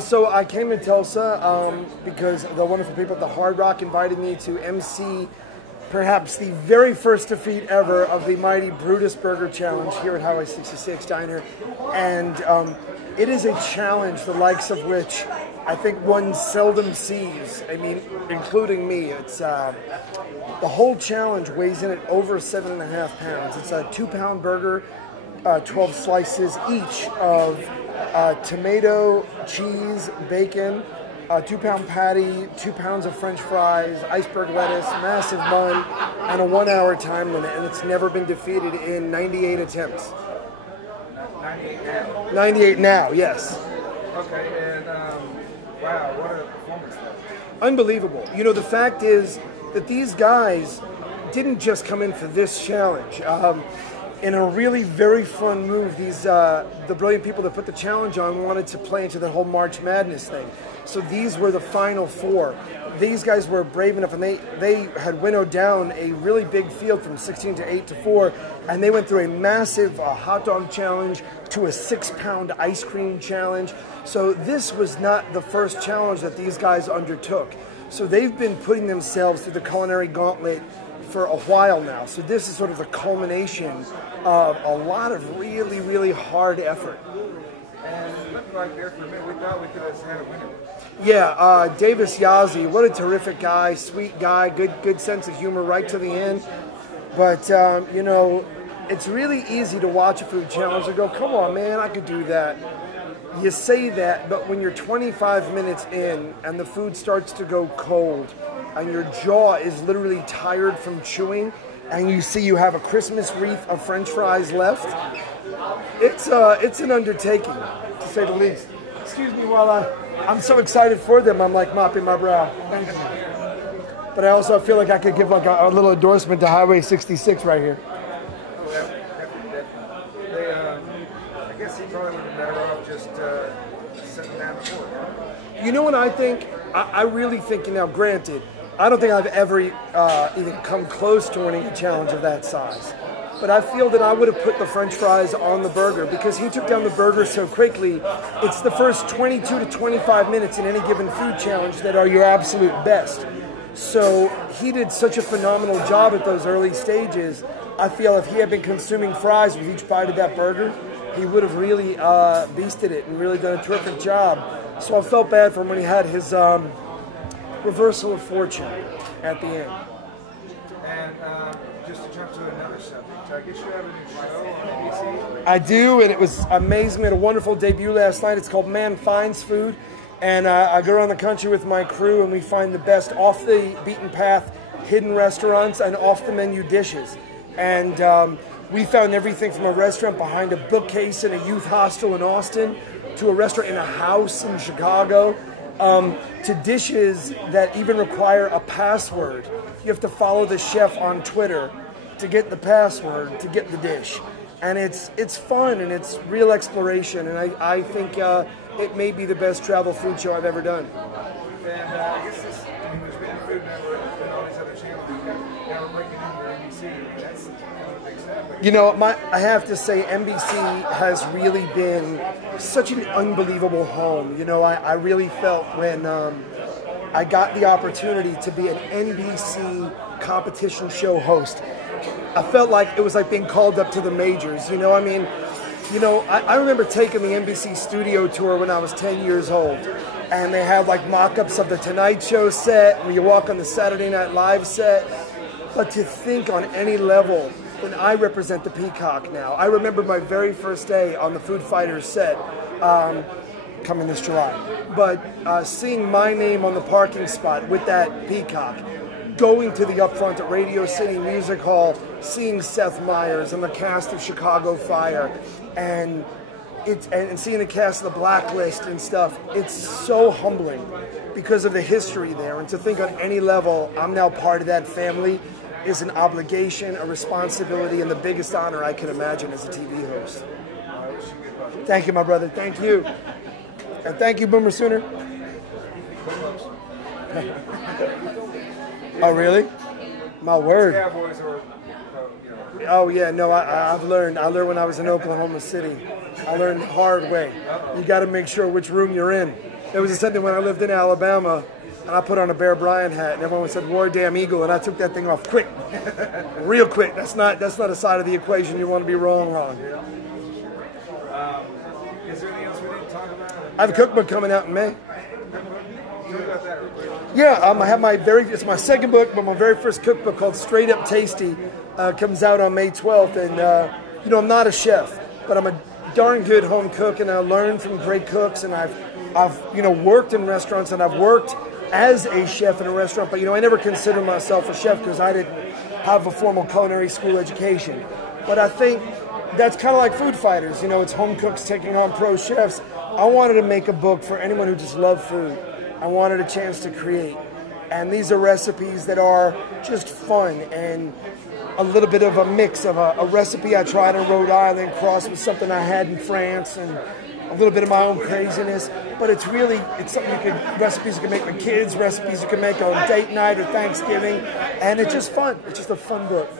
So I came to Tulsa because the wonderful people at the Hard Rock invited me to MC perhaps the very first defeat ever of the mighty Brutus Burger Challenge here at Highway 66 Diner. And it is a challenge the likes of which I think one seldom sees. I mean, including me. It's the whole challenge weighs in at over 7.5 pounds. It's a 2-pound burger, 12 slices each of tomato, cheese, bacon, a 2-pound patty, 2 pounds of French fries, iceberg lettuce, massive bun, and a 1-hour time limit. And it's never been defeated in 98 attempts. 98 now? 98 now, yes. Okay, and wow, what a performance though. Unbelievable. You know, the fact is that these guys didn't just come in for this challenge. In a really very fun move, the brilliant people that put the challenge on wanted to play into the whole March Madness thing. So these were the final 4. These guys were brave enough, and they had winnowed down a really big field from 16 to 8 to 4, and they went through a massive hot dog challenge to a 6-pound ice cream challenge. So this was not the first challenge that these guys undertook. So they've been putting themselves through the culinary gauntlet for a while now. So this is sort of the culmination of a lot of really, really hard effort. And looking like there for a minute, we thought we could have had a winner. Yeah, Davis Yazzie, what a terrific guy, sweet guy, good sense of humor right to the end. But, you know, it's really easy to watch a food challenge and go, come on, man, I could do that. You say that, but when you're 25 minutes in and the food starts to go cold and your jaw is literally tired from chewing and you see you have a Christmas wreath of French fries left, it's an undertaking, to say the least. Excuse me while I'm so excited for them, I'm like mopping my brow. Thank you. But I also feel like I could give like a little endorsement to Highway 66 right here. Oh, definitely. I guess he probably would have been better off just sitting down before. You know what I think? I really think, now granted, I don't think I've ever even come close to winning a challenge of that size. But I feel that I would have put the French fries on the burger because he took down the burger so quickly. It's the first 22 to 25 minutes in any given food challenge that are your absolute best. So he did such a phenomenal job at those early stages. I feel if he had been consuming fries with each bite of that burger, he would have really beasted it and really done a terrific job. So I felt bad for him when he had his reversal of fortune at the end. And just to jump to another subject, I guess you have a new show on ABC? I do, and it was amazing. We had a wonderful debut last night. It's called Man Finds Food, and I go around the country with my crew, and we find the best off the beaten path hidden restaurants and off the menu dishes. And we found everything from a restaurant behind a bookcase in a youth hostel in Austin to a restaurant in a house in Chicago, to dishes that even require a password. You have to follow the chef on Twitter to get the password to get the dish. And it's fun and it's real exploration, and I think it may be the best travel food show I've ever done. And I guess there's been Food Network and all these other channels. Now we're breaking into NBC. That's kind of a big step. You know, I have to say NBC has really been such an unbelievable home. You know, I really felt when I got the opportunity to be an NBC competition show host, I felt like it was like being called up to the majors. You know, I mean, you know, I remember taking the NBC studio tour when I was 10 years old, and they had like mock-ups of the Tonight Show set, where you walk on the Saturday Night Live set. But to think on any level, when I represent the Peacock now, I remember my very first day on the Food Fighters set, coming this July, but seeing my name on the parking spot with that Peacock, going to the upfront at Radio City Music Hall, seeing Seth Meyers and the cast of Chicago Fire, and seeing the cast of The Blacklist and stuff, it's so humbling because of the history there. And to think on any level I'm now part of that family is an obligation, a responsibility, and the biggest honor I can imagine as a TV host. Thank you, my brother. Thank you. And thank you, Boomer Sooner. Oh, really? My word. Cowboys are, Oh, yeah, no, I've learned. I learned when I was in Oklahoma City. I learned the hard way. You got to make sure which room you're in. There was something when I lived in Alabama, and I put on a Bear Bryant hat, and everyone said, "Roar, damn eagle," and I took that thing off quick, real quick. That's not a side of the equation you want to be wrong on. Is there anything else we didn't talk about? I have a cookbook coming out in May. Talk about that real quick. Yeah, I have it's my second book, but my very first cookbook called Straight Up Tasty comes out on May 12th. And, I'm not a chef, but I'm a darn good home cook, and I learned from great cooks, and I've worked in restaurants, and I've worked as a chef in a restaurant, but, I never considered myself a chef because I didn't have a formal culinary school education. But I think that's kind of like Food Fighters. It's home cooks taking on pro chefs. I wanted to make a book for anyone who just loved food. I wanted a chance to create. And these are recipes that are just fun and a little bit of a mix of a recipe I tried in Rhode Island crossed with something I had in France and a little bit of my own craziness. But it's something recipes you can make with kids, recipes you can make on date night or Thanksgiving. And it's just fun. It's just a fun book.